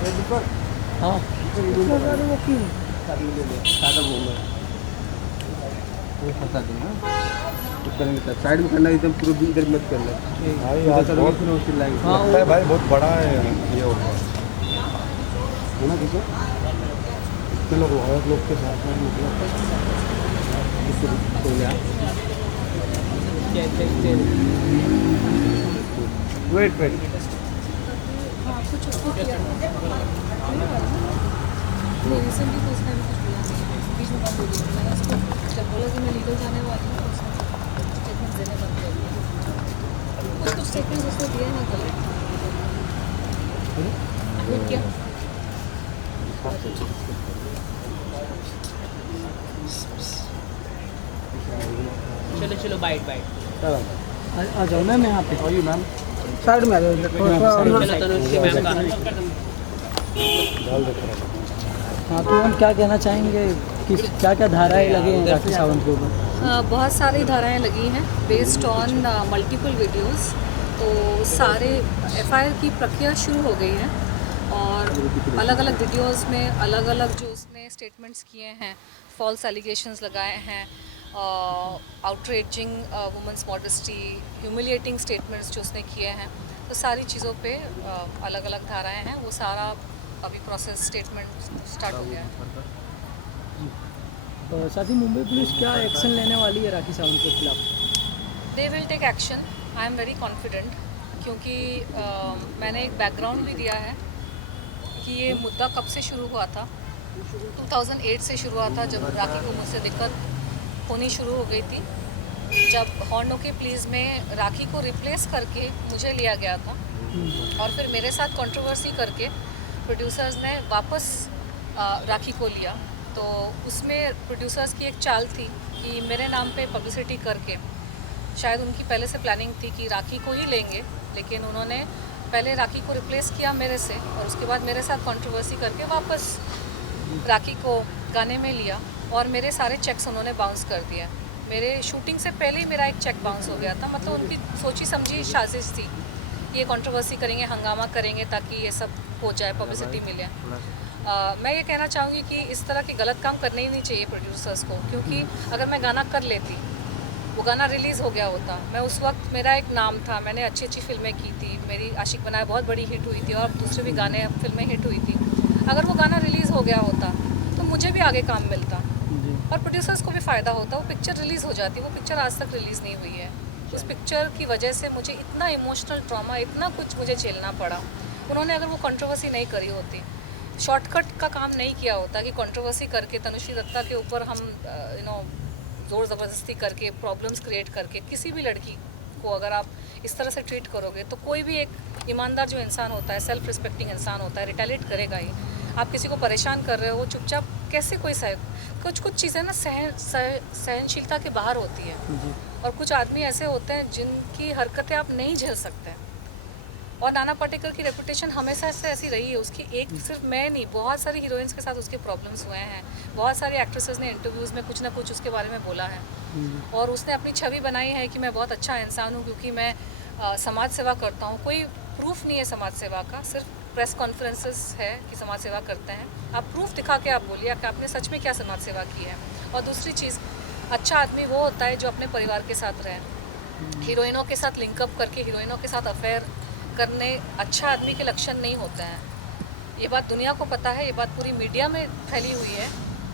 हाँ साइड में करना, एकदम पूरा भी इधर मत करना भाई आज बहुत चिल्लाएंगे लगता है भाई बहुत बड़ा है ये होगा है ना देखो इतने लोग औरत लोग के साथ में मतलब वेट वेट रिसेंटली तो उसने भी कुछ बोला नहीं है, बीच में बंद हो गई। मैंने उसको जब बोला कि मैं लीगल जाने वाली हूँ तो उसने स्टेटमेंट देने बंद कर दिया। कुछ स्टेटमेंट उसने दिए हैं गलत, वो क्या चलो चलो बाइट बाइट। आ जाओ मैम यहाँ पे। और ये मैम साइड में आ जाओ। चलो तनुश्री मैम का डाल देते हैं हाँ तो हम क्या कहना चाहेंगे, किस क्या क्या धाराएं लगी हैं राखी सावंत के ऊपर? बहुत सारी धाराएं लगी हैं बेस्ड ऑन मल्टीपल वीडियोस। तो सारे एफआईआर की प्रक्रिया शुरू हो गई है और अलग अलग वीडियोस में अलग अलग जो उसने स्टेटमेंट्स किए हैं, फॉल्स एलिगेशंस लगाए हैं, outraging women's modesty, humiliating statements जो उसने किए हैं, तो सारी चीज़ों पे अलग अलग धाराएं हैं। वो सारा अभी प्रोसेस स्टेटमेंट स्टार्ट हो गया है। साथ ही मुंबई पुलिस क्या एक्शन लेने वाली है राखी सावंत के खिलाफ? They will take action, I am very confident, क्योंकि मैंने एक बैकग्राउंड भी दिया है कि ये मुद्दा कब से शुरू हुआ था। 2008 से शुरू हुआ था, जब राखी को मुझसे दिक्कत होनी शुरू हो गई थी, जब हॉर्न ओके प्लीज़ में राखी को रिप्लेस करके मुझे लिया गया था और फिर मेरे साथ कंट्रोवर्सी करके प्रोड्यूसर्स ने वापस राखी को लिया। तो उसमें प्रोड्यूसर्स की एक चाल थी कि मेरे नाम पे पब्लिसिटी करके, शायद उनकी पहले से प्लानिंग थी कि राखी को ही लेंगे, लेकिन उन्होंने पहले राखी को रिप्लेस किया मेरे से और उसके बाद मेरे साथ कंट्रोवर्सी करके वापस राखी को गाने में लिया और मेरे सारे चेक्स उन्होंने बाउंस कर दिए। मेरे शूटिंग से पहले ही मेरा एक चेक बाउंस हो गया था। मतलब उनकी सोची समझी साजिश थी, ये कंट्रोवर्सी करेंगे, हंगामा करेंगे ताकि ये सब हो जाए, पब्लिसिटी मिले। मैं ये कहना चाहूँगी कि इस तरह के गलत काम करने ही नहीं चाहिए प्रोड्यूसर्स को, क्योंकि अगर मैं गाना कर लेती, वो गाना रिलीज़ हो गया होता, मैं उस वक्त मेरा एक नाम था, मैंने अच्छी अच्छी फिल्में की थी, मेरी आशिक बनाया बहुत बड़ी हिट हुई थी और दूसरे भी गाने फिल्में हिट हुई थी। अगर वो गाना रिलीज़ हो गया होता तो मुझे भी आगे काम मिलता और प्रोड्यूसर्स को भी फ़ायदा होता। वो पिक्चर रिलीज़ हो जाती, वो पिक्चर आज तक रिलीज़ नहीं हुई है। उस पिक्चर की वजह से मुझे इतना इमोशनल ट्रॉमा, इतना कुछ मुझे झेलना पड़ा। उन्होंने अगर वो कंट्रोवर्सी नहीं करी होती, शॉर्टकट का काम नहीं किया होता कि कंट्रोवर्सी करके तनुश्री दत्ता के ऊपर हम ज़ोर ज़बरदस्ती करके, प्रॉब्लम्स क्रिएट करके किसी भी लड़की को अगर आप इस तरह से ट्रीट करोगे तो कोई भी एक ईमानदार जो इंसान होता है, सेल्फ रिस्पेक्टिंग इंसान होता है, रिटेलिएट करेगा ही। आप किसी को परेशान कर रहे हो, वो चुपचाप कैसे कोई कुछ चीज़ें ना सहनशीलता के बाहर होती है और कुछ आदमी ऐसे होते हैं जिनकी हरकतें आप नहीं झेल सकते। और नाना पाटेकर की रेपुटेशन हमेशा से ऐसी रही है। उसकी एक सिर्फ मैं नहीं, बहुत सारी हीरोइंस के साथ उसके प्रॉब्लम्स हुए हैं। बहुत सारे एक्ट्रेसेस ने इंटरव्यूज़ में कुछ ना कुछ उसके बारे में बोला है और उसने अपनी छवि बनाई है कि मैं बहुत अच्छा इंसान हूँ क्योंकि मैं समाज सेवा करता हूँ। कोई प्रूफ नहीं है समाज सेवा का, सिर्फ प्रेस कॉन्फ्रेंसेस है कि समाज सेवा करते हैं। आप प्रूफ दिखा के आप बोलिए कि आपने सच में क्या समाज सेवा की है। और दूसरी चीज़, अच्छा आदमी वो होता है जो अपने परिवार के साथ रहे। हीरोइनों के साथ लिंकअप करके, हीरोइनों के साथ अफेयर करने अच्छा आदमी के लक्षण नहीं होते हैं। ये बात दुनिया को पता है, ये बात पूरी मीडिया में फैली हुई है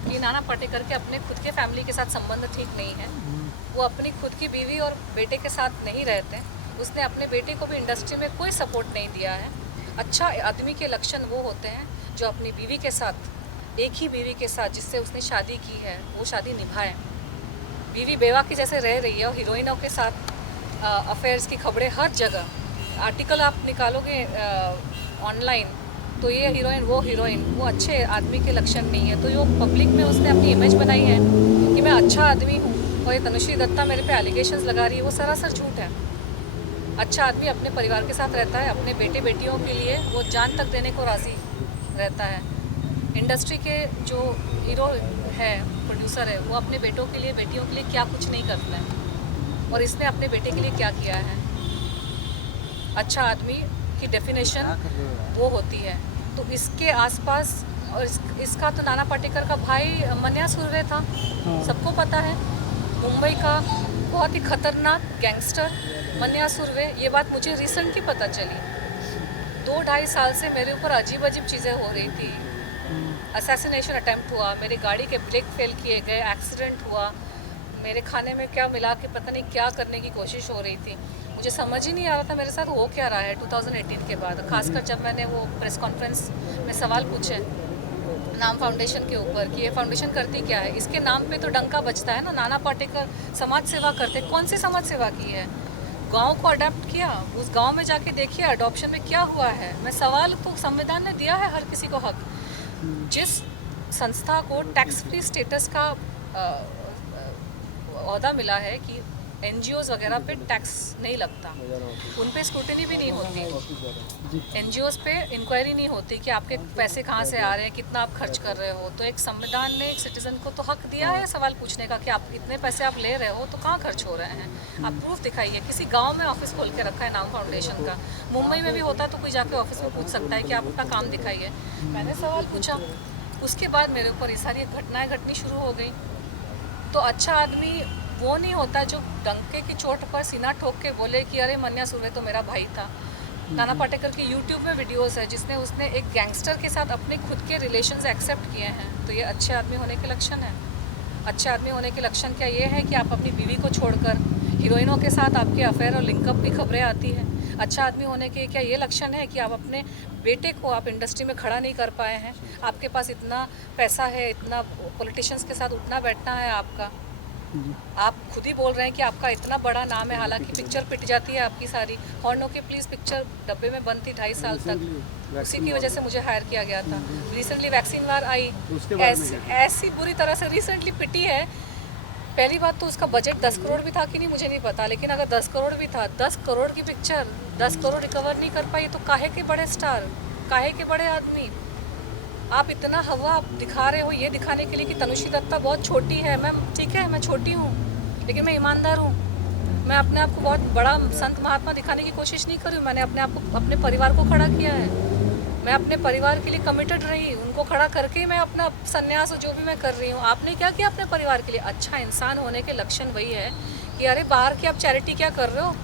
कि नाना पाटेकर के अपने खुद के फैमिली के साथ संबंध ठीक नहीं है। वो अपनी खुद की बीवी और बेटे के साथ नहीं रहते। उसने अपने बेटे को भी इंडस्ट्री में कोई सपोर्ट नहीं दिया है। अच्छा आदमी के लक्षण वो होते हैं जो अपनी बीवी के साथ, एक ही बीवी के साथ जिससे उसने शादी की है, वो शादी निभाए। बीवी बेवा की जैसे रह रही है और हीरोइनों के साथ अफेयर्स की खबरें हर जगह, आर्टिकल आप निकालोगे ऑनलाइन तो ये हीरोइन वो अच्छे आदमी के लक्षण नहीं है। तो जो पब्लिक में उसने अपनी इमेज बनाई है कि मैं अच्छा आदमी हूँ और ये तनुश्री दत्ता मेरे पे एलिगेशंस लगा रही है, वो सरासर झूठ है। अच्छा आदमी अपने परिवार के साथ रहता है, अपने बेटे बेटियों के लिए वो जान तक देने को राज़ी रहता है। इंडस्ट्री के जो हीरो है, प्रोड्यूसर है, वो अपने बेटों के लिए, बेटियों के लिए क्या कुछ नहीं करता है और इसने अपने बेटे के लिए क्या किया है। अच्छा आदमी की डेफिनेशन वो होती है तो इसके आसपास और इसका तो नाना पाटेकर का भाई मन्या सुर्वे था, सबको पता है। मुंबई का बहुत ही खतरनाक गैंगस्टर मन्या सुर्वे, ये बात मुझे रिसेंटली पता चली। 2-2.5 साल से मेरे ऊपर अजीब अजीब चीज़ें हो रही थी। असैसिनेशन अटेम्प्ट हुआ, मेरी गाड़ी के ब्रेक फेल किए गए, एक्सीडेंट हुआ, मेरे खाने में क्या मिला के पता नहीं क्या करने की कोशिश हो रही थी। मुझे समझ ही नहीं आ रहा था मेरे साथ हो क्या रहा है 2018 के बाद, खासकर जब मैंने वो प्रेस कॉन्फ्रेंस में सवाल पूछे नाम फाउंडेशन के ऊपर कि ये फाउंडेशन करती क्या है। इसके नाम पे तो डंका बजता है ना, नाना पाटेकर समाज सेवा करते, कौन सी समाज सेवा की है? गांव को अडॉप्ट किया, उस गांव में जाके देखिए अडॉप्शन में क्या हुआ है। मैं सवाल तो संविधान ने दिया है हर किसी को हक। जिस संस्था को टैक्स फ्री स्टेटस का ओहदा मिला है कि NGOs वगैरह पे टैक्स नहीं लगता, उन पे स्क्रूटिनी भी नहीं होती, NGOs पे इंक्वायरी नहीं होती कि आपके पैसे कहाँ से आ रहे हैं, कितना आप खर्च कर रहे हो। तो एक संविधान ने एक सिटीजन को तो हक दिया है सवाल पूछने का कि आप इतने पैसे आप ले रहे हो तो कहाँ खर्च हो रहे हैं, आप प्रूफ दिखाइए। किसी गाँव में ऑफिस खोल के रखा है नाम फाउंडेशन का, मुंबई में भी होता तो कोई जाके ऑफिस में पूछ सकता है कि आप अपना काम दिखाइए। मैंने सवाल पूछा, उसके बाद मेरे ऊपर ये सारी घटनाएँ घटनी शुरू हो गई। तो अच्छा आदमी वो नहीं होता जो डंके की चोट पर सीना ठोक के बोले कि अरे मन्या सुर्वे तो मेरा भाई था। नाना पाटेकर की यूट्यूब में वीडियोस है जिसने उसने एक गैंगस्टर के साथ अपने खुद के रिलेशंस एक्सेप्ट किए हैं। तो ये अच्छे आदमी होने के लक्षण है? अच्छे आदमी होने के लक्षण क्या ये है कि आप अपनी बीवी को छोड़कर हीरोइनों के साथ आपके अफेयर और लिंकअप की खबरें आती हैं? अच्छा आदमी होने के क्या ये लक्षण है कि आप अपने बेटे को आप इंडस्ट्री में खड़ा नहीं कर पाए हैं? आपके पास इतना पैसा है, इतना पॉलिटिशियंस के साथ उठना बैठना है आपका, आप खुद ही बोल रहे हैं कि आपका इतना बड़ा नाम है, हालांकि पिक्चर पिट जाती है आपकी सारी। हॉर्नो की प्लीज़ पिक्चर डब्बे में बंद थी 2.5 साल तक, उसी की वजह से मुझे हायर किया गया था। रिसेंटली वैक्सीन वार आई, ऐसी बुरी तरह से रिसेंटली पिटी है। पहली बात तो उसका बजट 10 करोड़ भी था कि नहीं मुझे नहीं पता, लेकिन अगर 10 करोड़ भी था, 10 करोड़ की पिक्चर 10 करोड़ रिकवर नहीं कर पाई तो काहे के बड़े स्टार, काहे के बड़े आदमी। आप इतना हवा आप दिखा रहे हो ये दिखाने के लिए कि तनुश्री दत्ता बहुत छोटी है। मैं ठीक है, मैं छोटी हूँ लेकिन मैं ईमानदार हूँ। मैं अपने आप को बहुत बड़ा संत महात्मा दिखाने की कोशिश नहीं कर रही हूँ। मैंने अपने आप को, अपने परिवार को खड़ा किया है। मैं अपने परिवार के लिए कमिटेड रही, उनको खड़ा करके ही मैं अपना संन्यास जो भी मैं कर रही हूँ। आपने क्या किया अपने परिवार के लिए? अच्छा इंसान होने के लक्षण वही है कि अरे बाहर की आप चैरिटी क्या कर रहे हो,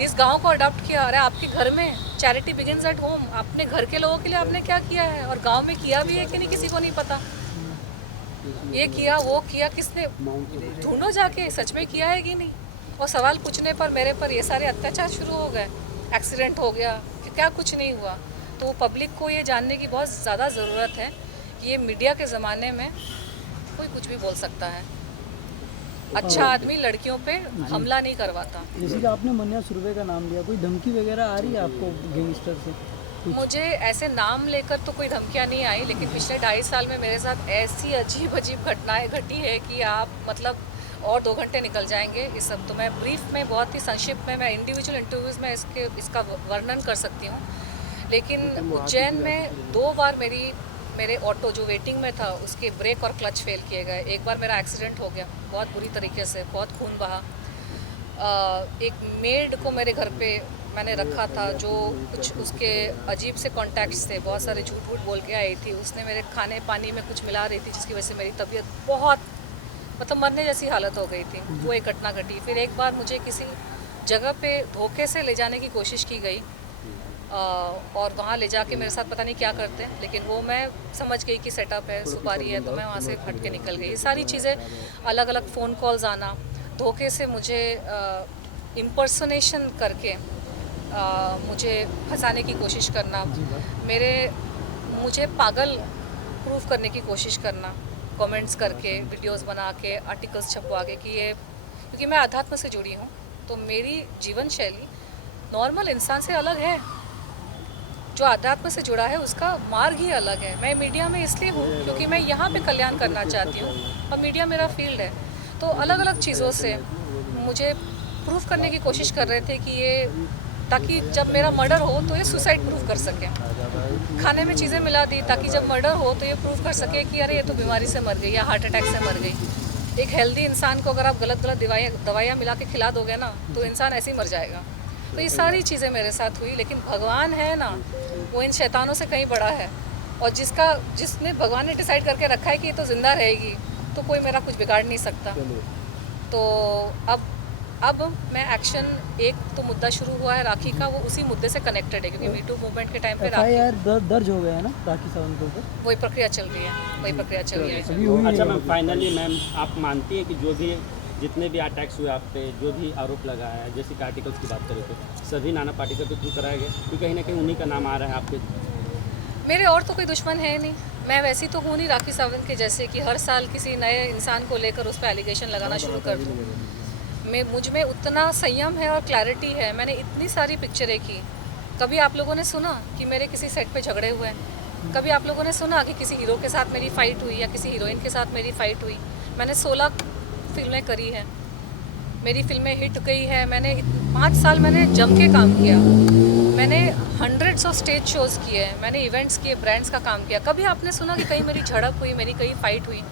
इस गांव को अडॉप्ट किया। अरे आपके घर में चैरिटी बिगिंस एट होम। अपने घर के लोगों के लिए आपने क्या किया है और गांव में किया भी है कि नहीं किसी को नहीं पता। ये किया वो किया, किसने? ढूंढो जाके सच में किया है कि नहीं। और सवाल पूछने पर मेरे पर ये सारे अत्याचार शुरू हो गए, एक्सीडेंट हो गया कि क्या कुछ नहीं हुआ। तो पब्लिक को ये जानने की बहुत ज़्यादा ज़रूरत है कि ये मीडिया के ज़माने में कोई कुछ भी बोल सकता है। अच्छा आदमी लड़कियों पे हमला नहीं करवाता। जैसे कि आपने मन्या सुर्वे का नाम लिया, कोई धमकी वगैरह आ रही है आपको गैंगस्टर से? मुझे ऐसे नाम लेकर तो कोई धमकियाँ नहीं आई, लेकिन पिछले 2.5 साल में मेरे साथ ऐसी अजीब अजीब घटनाएं घटी है कि आप मतलब और 2 घंटे निकल जाएंगे इस सब। तो मैं ब्रीफ में बहुत ही संक्षिप्त में मैं इंडिविजुअल इंटरव्यूज़ में इसका वर्णन कर सकती हूँ। लेकिन उज्जैन में 2 बार मेरे ऑटो जो वेटिंग में था उसके ब्रेक और क्लच फेल किए गए। एक बार मेरा एक्सीडेंट हो गया बहुत बुरी तरीके से, बहुत खून बहा। एक मेड को मेरे घर पे मैंने रखा था जो कुछ उसके अजीब से कॉन्टैक्ट्स थे, बहुत सारे झूठ वूठ बोल के आई थी। उसने मेरे खाने पानी में कुछ मिला रही थी जिसकी वजह से मेरी तबीयत बहुत मतलब मरने जैसी हालत हो गई थी। वो एक घटना घटी। फिर एक बार मुझे किसी जगह पे धोखे से ले जाने की कोशिश की गई और वहाँ ले जाके मेरे साथ पता नहीं क्या करते हैं, लेकिन वो मैं समझ गई कि सेटअप है, सुपारी है, तो मैं वहाँ से हट के निकल गई। ये सारी चीज़ें, अलग अलग फ़ोन कॉल्स आना, धोखे से मुझे इम्पर्सनेशन करके मुझे फंसाने की कोशिश करना, मुझे पागल प्रूफ करने की कोशिश करना, कमेंट्स करके, वीडियोस बना के, आर्टिकल्स छपवा के कि ये, क्योंकि मैं अध्यात्म से जुड़ी हूँ तो मेरी जीवन शैली नॉर्मल इंसान से अलग है। जो अध्यात्म से जुड़ा है उसका मार्ग ही अलग है। मैं मीडिया में इसलिए हूँ क्योंकि मैं यहाँ पे कल्याण करना चाहती हूँ और मीडिया मेरा फील्ड है। तो अलग अलग चीज़ों से मुझे प्रूफ करने की कोशिश कर रहे थे कि ये, ताकि जब मेरा मर्डर हो तो ये सुसाइड प्रूफ कर सके। खाने में चीज़ें मिला दी ताकि जब मर्डर हो तो ये प्रूफ कर सके कि अरे ये तो बीमारी से मर गई या हार्ट अटैक से मर गई। एक हेल्दी इंसान को अगर आप गलत दवाइयाँ मिला के खिला दोगे ना तो इंसान ऐसे ही मर जाएगा। तो ये सारी चीज़ें मेरे साथ हुई, लेकिन भगवान है ना, वो इन शैतानों से कहीं बड़ा है। और जिसने भगवान ने डिसाइड करके रखा है कि ये तो ज़िंदा रहेगी, तो कोई मेरा कुछ बिगाड़ नहीं सकता। तो अब मैं एक्शन, एक तो मुद्दा शुरू हुआ है राखी का, वो उसी मुद्दे से कनेक्टेड है, क्योंकि मीटू मूवमेंट के टाइम पे राखी, FIR दर्ज हो गया है ना राखी सावंत के ऊपर? वही प्रक्रिया चल रही है, वही प्रक्रिया चल रही है। अभी हुई अच्छा नहीं मैम, फाइनली मैम आप मानती हैं कि जो भी जितने भी अटैक्स हुए आप पे, जो भी आरोप लगाया है, जैसे कि आर्टिकल्स की बात करें तो सभी नाना पाटेकर के थ्रू कराए गए, क्योंकि कहीं ना कहीं उन्हीं का नाम आ रहा है आपके? मेरे और तो कोई दुश्मन है नहीं, मैं वैसी तो हूँ नहीं राखी सावंत के जैसे कि हर साल किसी नए इंसान को लेकर उस पर एलिगेशन लगाना शुरू कर दूँ। मुझ में उतना संयम है और क्लैरिटी है। मैंने इतनी सारी पिक्चरें की, कभी आप लोगों ने सुना कि मेरे किसी सेट पे झगड़े हुए हैं? कभी आप लोगों ने सुना कि किसी हीरो के साथ मेरी फ़ाइट हुई या किसी हीरोइन के साथ मेरी फ़ाइट हुई? मैंने 16 फिल्में करी हैं, मेरी फिल्में हिट गई है। मैंने 5 साल मैंने जम के काम किया, मैंने हंड्रेड्स ऑफ स्टेज शोज़ किए, मैंने इवेंट्स किए, ब्रांड्स का काम किया। कभी आपने सुना कि कहीं मेरी झड़प हुई, मेरी कहीं फ़ाइट हुई?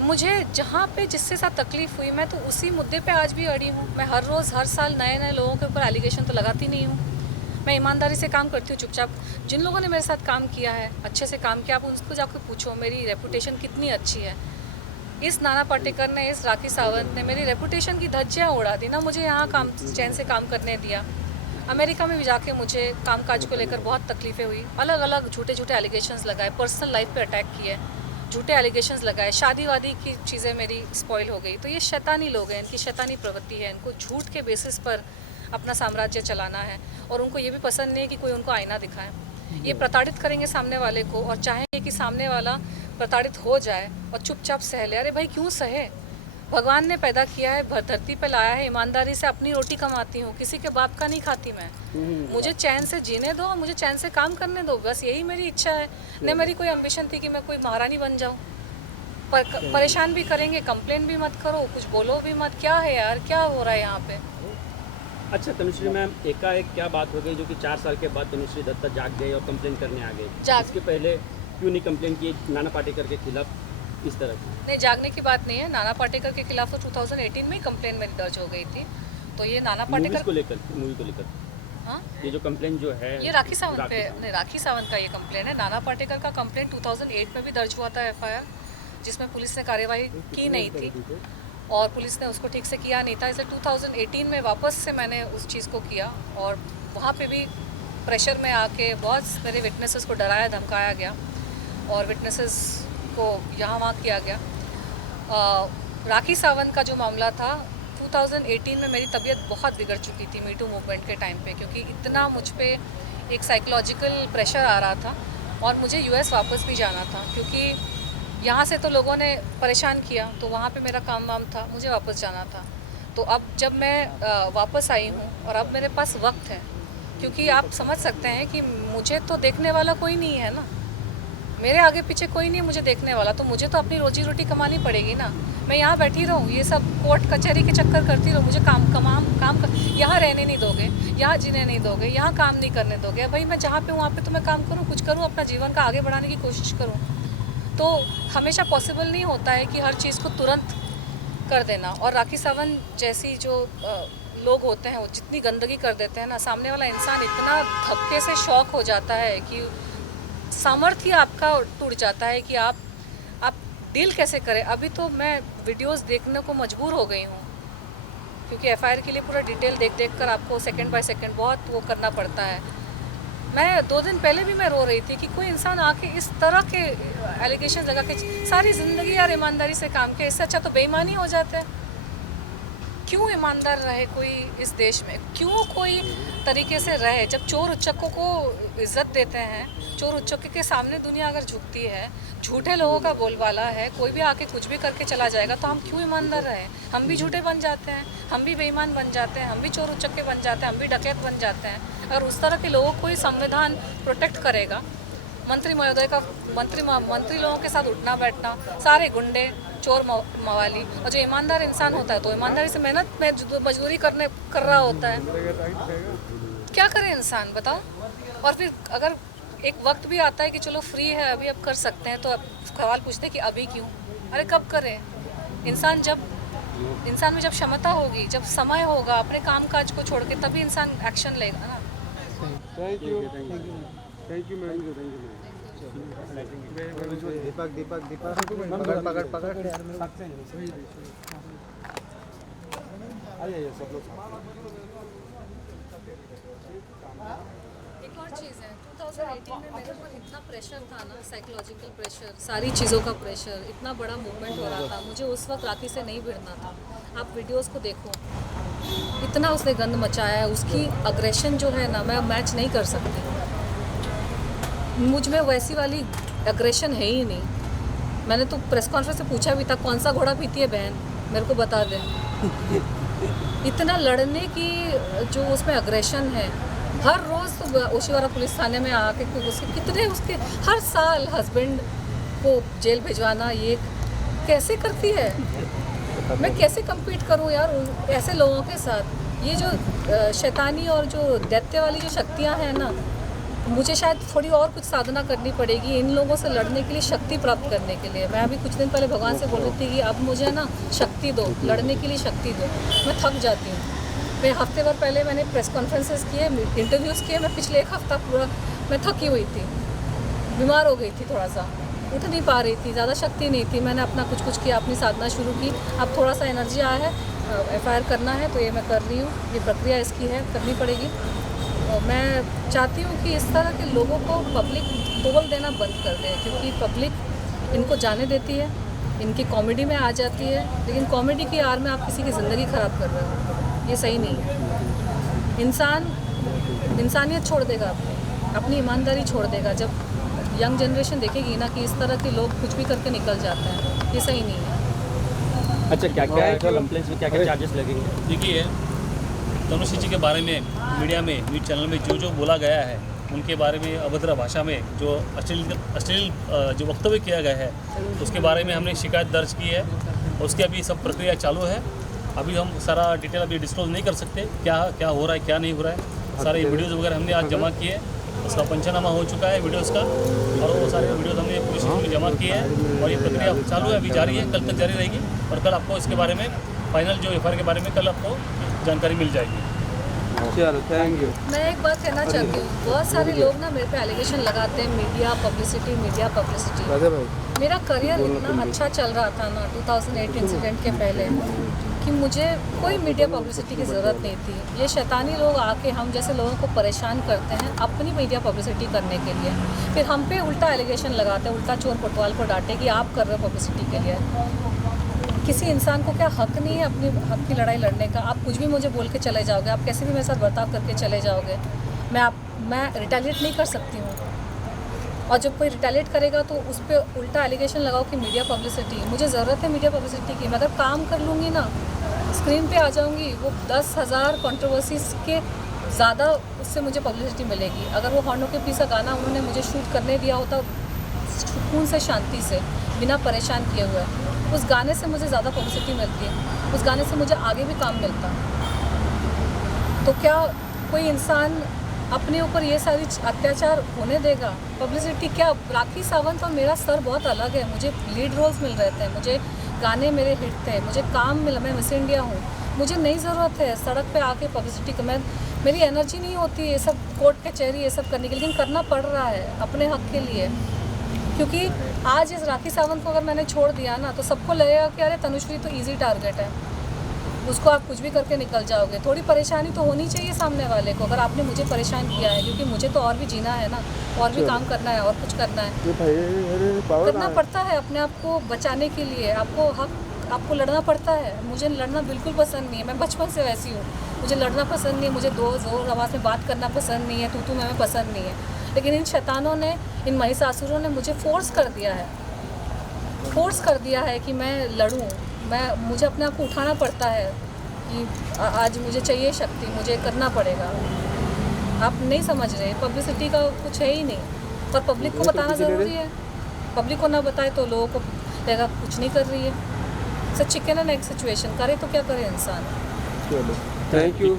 मुझे जहाँ पे जिससे साथ तकलीफ़ हुई, मैं तो उसी मुद्दे पे आज भी अड़ी हूँ। मैं हर रोज़ हर साल नए नए लोगों के ऊपर एलिगेशन तो लगाती नहीं हूँ। मैं ईमानदारी से काम करती हूँ, चुपचाप। जिन लोगों ने मेरे साथ काम किया है, अच्छे से काम किया, आप उनको जाकर पूछो मेरी रेपुटेशन कितनी अच्छी है। इस नाना पाटेकर ने, इस राखी सावंत ने मेरी रेपुटेशन की धज्जियाँ उड़ा दी ना, मुझे यहाँ काम चैन से काम करने दिया। अमेरिका में भी जाके मुझे कामकाज को लेकर बहुत तकलीफ़ें हुई, अलग अलग झूठे झूठे एलिगेशंस लगाए, पर्सनल लाइफ पे अटैक किए, झूठे एलिगेशंस लगाए, शादी वादी की चीज़ें मेरी स्पॉइल हो गई। तो ये शैतानी लोग हैं, इनकी शैतानी प्रवृत्ति है, इनको झूठ के बेसिस पर अपना साम्राज्य चलाना है, और उनको ये भी पसंद नहीं है कि कोई उनको आईना दिखाए। ये प्रताड़ित करेंगे सामने वाले को और चाहेंगे कि सामने वाला प्रताड़ित हो जाए और चुपचाप सह ले। अरे भाई क्यों सहे? भगवान ने पैदा किया है, धरती पे लाया है, ईमानदारी से अपनी रोटी कमाती हूँ, किसी के बाप का नहीं खाती मैं। मुझे चैन से जीने दो, मुझे चैन से काम करने दो, बस यही मेरी इच्छा है। न मेरी कोई एम्बिशन थी कि मैं कोई महारानी बन जाऊँ। परेशान भी करेंगे, कंप्लेन भी मत करो, कुछ बोलो भी मत। क्या है यार, क्या हो रहा है यहाँ पे? अच्छा तनुश्री मैम, एकाएक क्या बात हो गई जो कि 4 साल के बाद तनुश्री दत्ता जाग गई और कंप्लेन करने आ गई? इसके पहले क्यों नहीं कंप्लेन की नाना पाटेकर के खिलाफ इस तरह की? नहीं, जागने की बात नहीं है। नाना पाटेकर के खिलाफ तो 2018 में ही कंप्लेन मेरी दर्ज हो गई थी। तो ये नाना पाटेकर मूवी को लेकर हाँ, ये जो कंप्लेन जो है ये राखी सावंत पे, नहीं राखी सावंत का ये कंप्लेन है। नाना पाटेकर का कंप्लेन 2008 में भी दर्ज हुआ था, FIR, जिसमें पुलिस ने कार्यवाही की नहीं थी और पुलिस ने उसको ठीक से किया नहीं था। इसलिए 2018 में वापस से मैंने उस चीज़ को किया और वहाँ पे भी प्रेशर में आके बहुत मेरे विटनेसेस को डराया धमकाया गया और विटनेसेस को यहाँ वहाँ किया गया। राखी सावंत का जो मामला था, 2018 में मेरी तबीयत बहुत बिगड़ चुकी थी मीटू मूवमेंट के टाइम पे, क्योंकि इतना मुझ पे एक साइकोलॉजिकल प्रेशर आ रहा था और मुझे US वापस भी जाना था, क्योंकि यहाँ से तो लोगों ने परेशान किया, तो वहाँ पे मेरा काम वाम था, मुझे वापस जाना था। तो अब जब मैं वापस आई हूँ और अब मेरे पास वक्त है, क्योंकि आप समझ सकते हैं कि मुझे तो देखने वाला कोई नहीं है ना, मेरे आगे पीछे कोई नहीं है मुझे देखने वाला, तो मुझे तो अपनी रोजी रोटी कमानी पड़ेगी ना। मैं यहाँ बैठी रहूँ, ये सब कोर्ट कचहरी के चक्कर करती रहूँ, मुझे यहाँ रहने नहीं दोगे, यहाँ जीने नहीं दोगे, यहाँ काम नहीं करने दोगे। भाई मैं जहाँ पे हूँ वहाँ पे तो मैं काम करूँ, कुछ करूँ, अपना जीवन का आगे बढ़ाने की कोशिश करूँ। तो हमेशा पॉसिबल नहीं होता है कि हर चीज़ को तुरंत कर देना। और राखी सावंत जैसी जो लोग होते हैं वो जितनी गंदगी कर देते हैं ना, सामने वाला इंसान इतना धक्के से शॉक हो जाता है कि सामर्थ्य आपका टूट जाता है कि आप डील कैसे करें। अभी तो मैं वीडियोस देखने को मजबूर हो गई हूँ, क्योंकि FIR के लिए पूरा डिटेल देख कर आपको सेकंड बाय सेकंड बहुत वो करना पड़ता है। मैं 2 दिन पहले भी मैं रो रही थी कि कोई इंसान आके इस तरह के एलिगेशन लगा के सारी ज़िंदगी यार ईमानदारी से काम किया, इससे अच्छा तो बेईमानी हो जाता है। क्यों ईमानदार रहे कोई इस देश में? क्यों कोई तरीके से रहे? जब चोर उच्चकों को इज्जत देते हैं, चोर उच्चकों के सामने दुनिया अगर झुकती है, झूठे लोगों का बोलबाला है, कोई भी आके कुछ भी करके चला जाएगा, तो हम क्यों ईमानदार रहे? हम भी झूठे बन जाते हैं, हम भी बेईमान बन जाते हैं, हम भी चोर उच्चके बन जाते हैं, हम भी डकैत बन जाते हैं। अगर उस तरह के लोगों को ही संविधान प्रोटेक्ट करेगा, मंत्री महोदय का मंत्री लोगों के साथ उठना बैठना, सारे गुंडे चोर मवाली, और जो ईमानदार इंसान होता है तो ईमानदारी से मेहनत में मजदूरी कर रहा होता है। क्या करे इंसान बताओ? और फिर अगर एक वक्त भी आता है कि चलो फ्री है अभी अब कर सकते हैं, तो अब सवाल पूछते हैं कि अभी क्यों? अरे कब करें? इंसान जब इंसान में जब क्षमता होगी, जब समय होगा, अपने काम काज को छोड़ के तभी इंसान एक्शन लेगा ना। Thank you thank you ma'am. Deepak Deepak Deepak पकड़ पकड़ पकड़ आइए सब लोग एक और चीज़ है, 2018 में मेरे ऊपर इतना प्रेशर था ना, साइकोलॉजिकल प्रेशर, सारी चीज़ों का प्रेशर, इतना बड़ा मूवमेंट हो रहा था, मुझे उस वक्त राखी से नहीं भिड़ना था। आप वीडियोस को देखो, इतना उसने गंद मचाया है, उसकी अग्रेशन जो है ना, मैं मैच नहीं कर सकती। मुझ में वैसी वाली अग्रेशन है ही नहीं। मैंने तो प्रेस कॉन्फ्रेंस में पूछा भी था, कौन सा घोड़ा पीती है बहन, मेरे को बता दे। इतना लड़ने की जो उसमें अग्रेशन है, हर रोज़ तो ओशिवारा पुलिस थाने में आके उसके कितने उसके हर साल हस्बैंड को जेल भिजवाना, ये कैसे करती है? मैं कैसे compete करूं यार ऐसे लोगों के साथ? ये जो शैतानी और जो दैत्य वाली जो शक्तियां हैं ना, मुझे शायद थोड़ी और कुछ साधना करनी पड़ेगी इन लोगों से लड़ने के लिए, शक्ति प्राप्त करने के लिए। मैं अभी कुछ दिन पहले भगवान से बोल रही थी कि अब मुझे ना शक्ति दो, लड़ने के लिए शक्ति दो। मैं थक जाती हूँ। मैं हफ्ते भर पहले मैंने प्रेस कॉन्फ्रेंसेस किए, इंटरव्यूज़ किए, मैं पिछले एक हफ्ता पूरा मैं थकी हुई थी, बीमार हो गई थी, थोड़ा सा उठ नहीं पा रही थी, ज़्यादा शक्ति नहीं थी। मैंने अपना कुछ किया, अपनी साधना शुरू की। अब थोड़ा सा एनर्जी आया है, FIR करना है तो ये मैं कर रही हूँ, ये प्रक्रिया इसकी है, करनी पड़ेगी। और मैं चाहती हूँ कि इस तरह के लोगों को पब्लिक तोल देना बंद कर दे, क्योंकि पब्लिक इनको जाने देती है, इनकी कॉमेडी में आ जाती है, लेकिन कॉमेडी की आड़ में आप किसी की ज़िंदगी ख़राब कर रहे हो, ये सही नहीं है। इंसान इंसानियत छोड़ देगा, अपनी ईमानदारी छोड़ देगा जब यंग जनरेशन देखेगी ना कि इस तरह के लोग कुछ भी करके निकल जाते हैं, ये सही नहीं है। अच्छा, क्या क्या कंप्लेंट्स में क्या क्या चार्जेस लगेंगे? देखिए, तनुश्री जी के बारे में मीडिया में, न्यूज़ चैनल में जो बोला गया है, उनके बारे में अभद्र भाषा में जो अश्लील जो वक्तव्य किया गया है, उसके बारे में हमने शिकायत दर्ज की है। उसकी अभी सब प्रक्रिया चालू है। अभी हम सारा डिटेल अभी डिस्क्लोज नहीं कर सकते, क्या क्या हो रहा है क्या नहीं हो रहा है। सारे वीडियोज़ वगैरह हमने आज जमा किए, उसका पंचनामा हो चुका है वीडियोज़ का, और वो सारे वीडियोज़ हमने पुलिस स्टेशन में जमा किए हैं और ये प्रक्रिया चालू है, अभी जारी है, कल तक जारी रहेगी। और कल आपको इसके बारे में फाइनल जो FIR के बारे में कल आपको जानकारी मिल जाएगी। चलो थैंक यू। मैं एक बात कहना चाहती हूँ, बहुत सारे लोग ना मेरे पे एलिगेशन लगाते हैं, मीडिया पब्लिसिटी। राधे भाई, मेरा करियर इतना अच्छा चल रहा था ना 2008 इंसिडेंट के पहले, कि मुझे कोई मीडिया पब्लिसिटी की ज़रूरत नहीं थी। ये शैतानी लोग आके हम जैसे लोगों को परेशान करते हैं अपनी मीडिया पब्लिसिटी करने के लिए, फिर हम पे उल्टा एलिगेशन लगाते हैं, उल्टा चोर कोतवाल को डांटे कि आप कर रहे हो पब्लिसिटी के लिए। किसी इंसान को क्या हक नहीं है अपनी हक की लड़ाई लड़ने का? आप कुछ भी मुझे बोल के चले जाओगे, आप कैसे भी मेरे साथ बर्ताव करके चले जाओगे, मैं रिटेलिएट नहीं कर सकती हूँ। और जब कोई रिटेलिएट करेगा तो उस पर उल्टा एलिगेशन लगाओ कि मीडिया पब्लिसिटी। मुझे ज़रूरत है मीडिया पब्लिसिटी की, मैं अगर काम कर लूँगी ना, स्क्रीन पे आ जाऊँगी, वो 10,000 कंट्रोवर्सीज़ के ज़्यादा उससे मुझे पब्लिसिटी मिलेगी। अगर वो हॉर्नों के पीस का गाना उन्होंने मुझे शूट करने दिया होता सुकून से, शांति से, बिना परेशान किए हुए, उस गाने से मुझे ज़्यादा पब्लिसिटी मिलती है, उस गाने से मुझे आगे भी काम मिलता। तो क्या कोई इंसान अपने ऊपर ये सारी अत्याचार होने देगा? पब्लिसिटी क्या? राखी सावंत और मेरा स्तर बहुत अलग है। मुझे लीड रोल्स मिल रहे थे, मुझे गाने मेरे हिट थे, मुझे काम मिला, मैं मिस इंडिया हूँ, मुझे नहीं ज़रूरत है सड़क पे आके पब्लिसिटी का। मेरी एनर्जी नहीं होती ये सब कोर्ट कचहरी ये सब करने के लिए, लेकिन करना पड़ रहा है अपने हक के लिए। क्योंकि आज इस राखी सावंत को अगर मैंने छोड़ दिया ना, तो सबको लगेगा कि अरे तनुश्री तो ईजी टारगेट है, उसको आप कुछ भी करके निकल जाओगे। थोड़ी परेशानी तो होनी चाहिए सामने वाले को, अगर आपने मुझे परेशान किया है, क्योंकि मुझे तो और भी जीना है ना, और भी काम करना है, और कुछ करना है, करना पड़ता है अपने आप को बचाने के लिए। आपको लड़ना पड़ता है। मुझे लड़ना बिल्कुल पसंद नहीं है, मैं बचपन से वैसी हूँ, मुझे लड़ना पसंद नहीं है, मुझे जोर आवाज़ में बात करना पसंद नहीं है, तू मैं पसंद नहीं है। लेकिन इन शैतानों ने, इन महिषासुरों ने मुझे फोर्स कर दिया है कि मैं लड़ूं। मुझे अपने आप को उठाना पड़ता है कि आज मुझे चाहिए शक्ति, मुझे करना पड़ेगा। आप नहीं समझ रहे, पब्लिसिटी का कुछ है ही नहीं, पर पब्लिक को बताना ज़रूरी है। पब्लिक को ना बताए तो लोगों को लगेगा कुछ नहीं कर रही है। Sir chicken and egg situation, करे तो क्या करे इंसान। Thank you.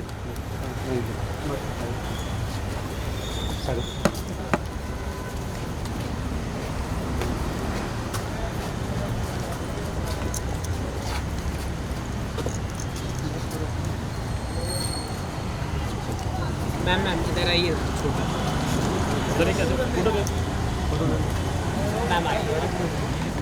मैम मैम इधर आइए उधर ही कैसे फोटो मैम आइए